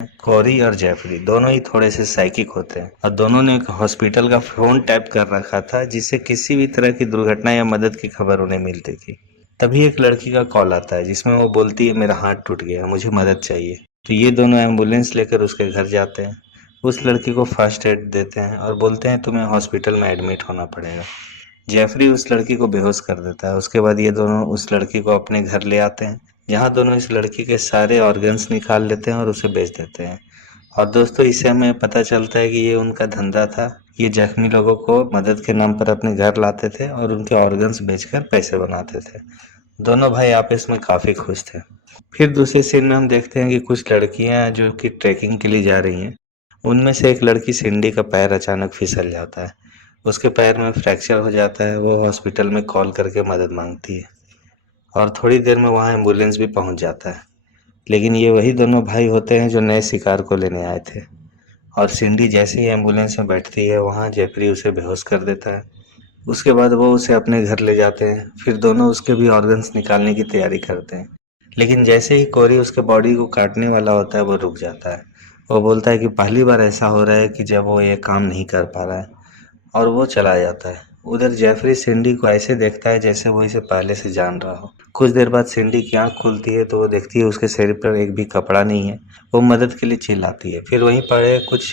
Carry और Jeffrey दोनों ही थोड़े से साइकिक होते हैं और दोनों ने एक हॉस्पिटल का फोन टैप कर रखा था जिससे किसी भी तरह की दुर्घटना या मदद की खबर उन्हें मिलती थी। तभी एक लड़की का कॉल आता है जिसमें वो बोलती है, मेरा हाथ टूट गया, मुझे मदद चाहिए। तो ये दोनों एम्बुलेंस लेकर उसके घर जाते हैं। उस लड़की को फर्स्ट एड देते हैं और बोलते हैं तुम्हें हॉस्पिटल में एडमिट होना पड़ेगा। जेफरी उस लड़की को बेहोश कर देता है। उसके बाद ये दोनों उस लड़की को अपने घर ले आते हैं, जहाँ दोनों इस लड़की के सारे ऑर्गन्स निकाल लेते हैं और उसे बेच देते हैं। और दोस्तों, इससे हमें पता चलता है कि ये उनका धंधा था। ये जख्मी लोगों को मदद के नाम पर अपने घर लाते थे और उनके ऑर्गन्स बेचकर पैसे बनाते थे। दोनों भाई आपस में काफी खुश थे। फिर दूसरे सीन में हम देखते हैं कि कुछ लड़कियां जो कि ट्रैकिंग के लिए जा रही हैं, उनमें से एक लड़की सिंडी का पैर अचानक फिसल जाता है। उसके पैर में फ्रैक्चर हो जाता है। वो हॉस्पिटल में कॉल करके मदद मांगती है और थोड़ी देर में वहाँ एम्बुलेंस भी पहुँच जाता है। लेकिन ये वही दोनों भाई होते हैं जो नए शिकार को लेने आए थे। और सिंडी जैसे ही एम्बुलेंस में बैठती है, वहाँ जेफरी उसे बेहोश कर देता है। उसके बाद वो उसे अपने घर ले जाते हैं। फिर दोनों उसके भी ऑर्गन्स निकालने की तैयारी करते हैं। लेकिन जैसे ही कोरी उसके बॉडी को काटने वाला होता है, वो रुक जाता है। वो बोलता है कि पहली बार ऐसा हो रहा है कि जब वो ये काम नहीं कर पा रहा है, और वो चला जाता है। उधर जेफरी सिंडी को ऐसे देखता है जैसे वो इसे पहले से जान रहा हो। कुछ देर बाद सिंडी की आंख खुलती है तो वो देखती है उसके शरीर पर एक भी कपड़ा नहीं है। वो मदद के लिए चिल्लाती है। फिर वहीं पड़े कुछ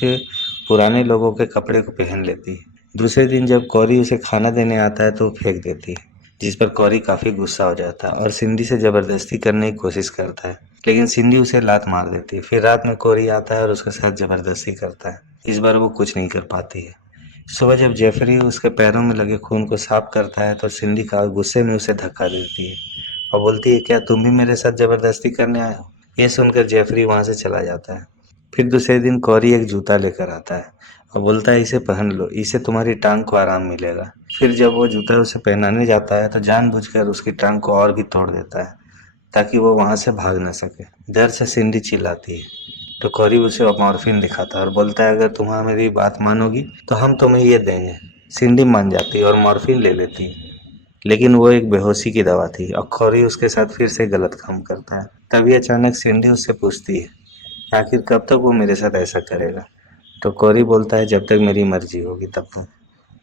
पुराने लोगों के कपड़े को पहन लेती है। दूसरे दिन जब कौरी उसे खाना देने आता है तो वो फेंक देती है, जिस पर कौरी काफी गुस्सा हो जाता है और सिंडी से जबरदस्ती करने की कोशिश करता है। लेकिन सिंडी उसे लात मार देती है। फिर रात में कौरी आता है और उसके साथ जबरदस्ती करता है। इस बार वो कुछ नहीं कर पाती है। सुबह जब जेफरी उसके पैरों में लगे खून को साफ करता है तो सिंडी का गुस्से में उसे धक्का देती है और बोलती है, क्या तुम भी मेरे साथ जबरदस्ती करने आए हो? ये सुनकर जेफरी वहां से चला जाता है। फिर दूसरे दिन कौरी एक जूता लेकर आता है और बोलता है, इसे पहन लो, इससे तुम्हारी टांग को आराम मिलेगा। फिर जब वो जूता उसे पहनाने जाता है तो जानबूझकर उसकी टांग को और भी तोड़ देता है ताकि वो वहां से भाग न सके। डर से सिंडी चिल्लाती है तो कौरी उसे मॉर्फिन दिखाता है और बोलता है, अगर तुम मेरी बात मानोगी तो हम तुम्हें ये देंगे। सिंडी मान जाती है और मॉर्फिन ले लेती है। लेकिन वो एक बेहोशी की दवा थी और कौरी उसके साथ फिर से गलत काम करता है। तभी अचानक सिंडी उससे पूछती है, आखिर कब तक वो मेरे साथ ऐसा करेगा? तो कौरी बोलता है, जब तक मेरी मर्जी होगी तब तक।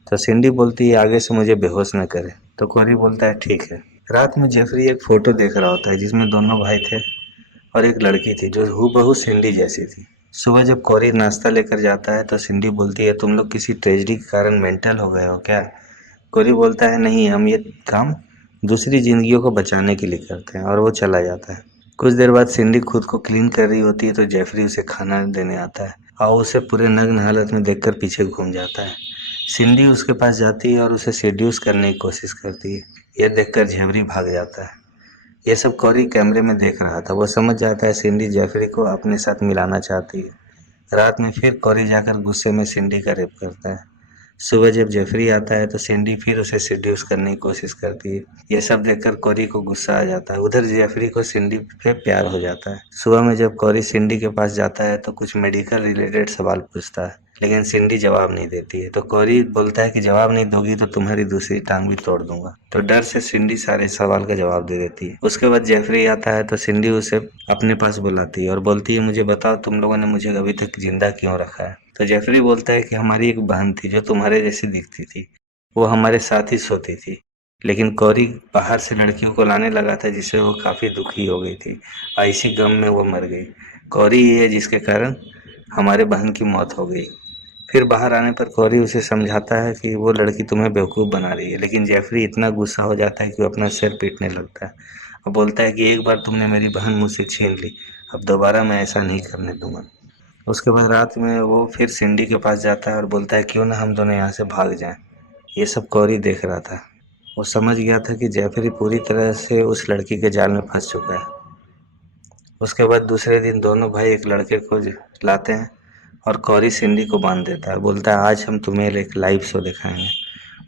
तो सिंडी बोलती है, आगे से मुझे बेहोश न करे। तो कौरी बोलता है, ठीक है। रात में जेफरी एक फोटो देख रहा होता है जिसमें दोनों भाई थे और एक लड़की थी जो हूबहू सिंडी जैसी थी। सुबह जब कौरी नाश्ता लेकर जाता है तो सिंडी बोलती है, तुम लोग किसी ट्रेजेडी के कारण मेंटल हो गए हो क्या? कौरी बोलता है, नहीं, हम ये काम दूसरी जिंदगियों को बचाने के लिए करते हैं, और वो चला जाता है। कुछ देर बाद सिंडी खुद को क्लीन कर रही होती है तो जेफरी उसे खाना देने आता है और उसे पूरे नग्न हालत में देखकर पीछे घूम जाता है। सिंडी उसके पास जाती है और उसे सेड्यूस करने की कोशिश करती है। यह देखकर जेफरी भाग जाता है। ये सब कौरी कैमरे में देख रहा था। वो समझ जाता है सिंडी जेफरी को अपने साथ मिलाना चाहती है। रात में फिर कौरी जाकर गुस्से में सिंडी का रेप करता है। सुबह जब जेफरी आता है तो सिंडी फिर उसे सेड्यूस करने की कोशिश करती है। यह सब देखकर कौरी को गुस्सा आ जाता है। उधर जेफरी को सिंडी पे प्यार हो जाता है। सुबह में जब कौरी सिंडी के पास जाता है तो कुछ मेडिकल रिलेटेड सवाल पूछता है, लेकिन सिंडी जवाब नहीं देती है। तो कौरी बोलता है कि जवाब नहीं दोगी तो तुम्हारी दूसरी टांग भी तोड़ दूंगा। तो डर से सिंडी सारे सवाल का जवाब दे देती है। उसके बाद जेफरी आता है तो सिंडी उसे अपने पास बुलाती है और बोलती है, मुझे बताओ तुम लोगों ने मुझे अभी तक जिंदा क्यों रखा है? तो जेफरी बोलता है कि हमारी एक बहन थी जो तुम्हारे जैसी दिखती थी, वो हमारे साथ ही सोती थी। लेकिन कौरी बाहर से लड़कियों को लाने लगा था जिससे वो काफ़ी दुखी हो गई थी और इसी गम में वो मर गई। कौरी ही है जिसके कारण हमारे बहन की मौत हो गई। फिर बाहर आने पर कौरी उसे समझाता है कि वो लड़की तुम्हें बेवकूफ़ बना रही है, लेकिन जेफरी इतना गुस्सा हो जाता है कि वो अपना सिर पीटने लगता है और बोलता है कि एक बार तुमने मेरी बहन मुझसे छीन ली, अब दोबारा मैं ऐसा नहीं करने दूंगा। उसके बाद रात में वो फिर सिंडी के पास जाता है और बोलता है, क्यों ना हम दोनों यहाँ से भाग जाएं। ये सब कौरी देख रहा था। वो समझ गया था कि जेफरी पूरी तरह से उस लड़की के जाल में फंस चुका है। उसके बाद दूसरे दिन दोनों भाई एक लड़के को लाते हैं और कौरी सिंडी को बांध देता है। बोलता है, आज हम तुम्हें एक लाइव शो दिखाएंगे।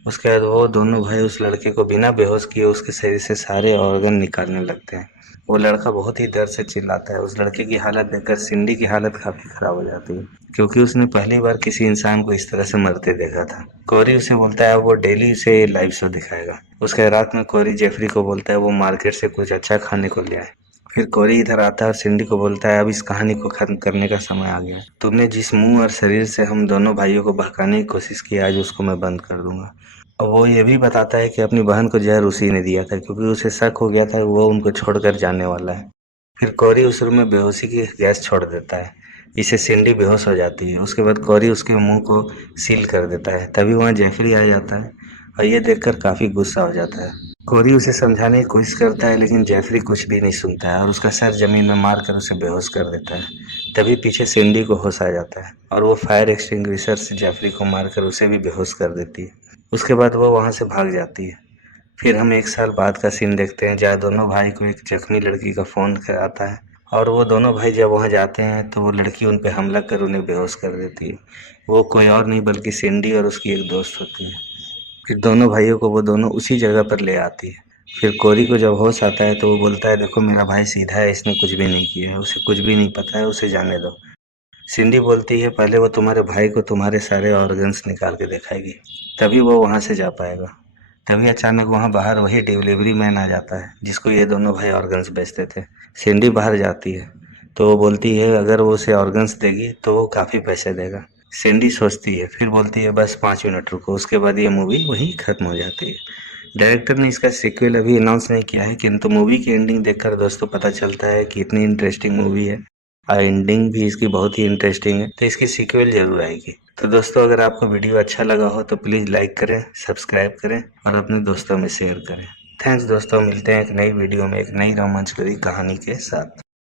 उसके बाद वो दोनों भाई उस लड़के को बिना बेहोश किए उसके शरीर से सारे ऑर्गन निकालने लगते हैं। वो लड़का बहुत ही डर से चिल्लाता है। उस लड़के की हालत देखकर सिंडी की हालत काफी खराब हो जाती है, क्योंकि उसने पहली बार किसी इंसान को इस तरह से मरते देखा था। कौरी उसे बोलता है वो डेली उसे लाइव शो दिखाएगा। उसके रात में कौरी जेफरी को बोलता है वो मार्केट से कुछ अच्छा खाने को ले आए। फिर कोरी इधर आता है और सिंडी को बोलता है अब इस कहानी को खत्म करने का समय आ गया है। तुमने जिस मुंह और शरीर से हम दोनों भाइयों को बहकाने की कोशिश की आज उसको मैं बंद कर दूंगा। और वो ये भी बताता है कि अपनी बहन को जहर उसी ने दिया था क्योंकि उसे शक हो गया था कि वो उनको छोड़कर जाने वाला है। फिर कौरी उस रूम में बेहोशी की गैस छोड़ देता है। इससे सिंडी बेहोश हो जाती है। उसके बाद कौरी उसके मुंह को सील कर देता है। तभी वहाँ जेफरी आ जाता है और ये देखकर काफी गुस्सा हो जाता है। कौरी उसे समझाने की कोशिश करता है लेकिन जेफरी कुछ भी नहीं सुनता है और उसका सर जमीन में मार कर उसे बेहोश कर देता है। तभी पीछे सिंडी को होश आ जाता है और वो फायर एक्सटिंग्विशर से जेफरी को मारकर उसे भी बेहोश कर देती है। उसके बाद वो वहाँ से भाग जाती है। फिर हम 1 साल बाद का सीन देखते हैं जहाँ दोनों भाई को एक जख्मी लड़की का फोन आता है और वो दोनों भाई जब वहाँ जाते हैं तो वो लड़की उन पे हमला कर उन्हें बेहोश कर देती है। वो कोई और नहीं बल्कि सिंडी और उसकी एक दोस्त होती है। फिर दोनों भाइयों को वो दोनों उसी जगह पर ले आती है। फिर कोरी को जब होश आता है तो वो बोलता है देखो मेरा भाई सीधा है, इसने कुछ भी नहीं किया है, उसे कुछ भी नहीं पता है, उसे जाने दो। सिंडी बोलती है पहले वो तुम्हारे भाई को तुम्हारे सारे ऑर्गन्स निकाल के दिखाएगी, तभी वो वहाँ से जा पाएगा। तभी अचानक वहाँ बाहर वही डिलीवरी मैन आ जाता है जिसको ये दोनों भाई ऑर्गन्स बेचते थे। सिंडी बाहर जाती है तो वो बोलती है अगर वो उसे ऑर्गन्स देगी तो वो काफ़ी पैसे देगा। सिंडी सोचती है फिर बोलती है बस 5 मिनट रुको। उसके बाद ये मूवी वहीं ख़त्म हो जाती है। डायरेक्टर ने इसका सीक्वल अभी अनाउंस नहीं किया है किंतु मूवी की एंडिंग देखकर दोस्तों पता चलता है कि इतनी इंटरेस्टिंग मूवी है और एंडिंग भी इसकी बहुत ही इंटरेस्टिंग है तो इसकी सीक्वल जरूर आएगी। तो दोस्तों अगर आपको वीडियो अच्छा लगा हो तो प्लीज़ लाइक करें, सब्सक्राइब करें और अपने दोस्तों में शेयर करें। थैंक्स दोस्तों, मिलते हैं एक नई वीडियो में एक नई रोमांच भरी कहानी के साथ।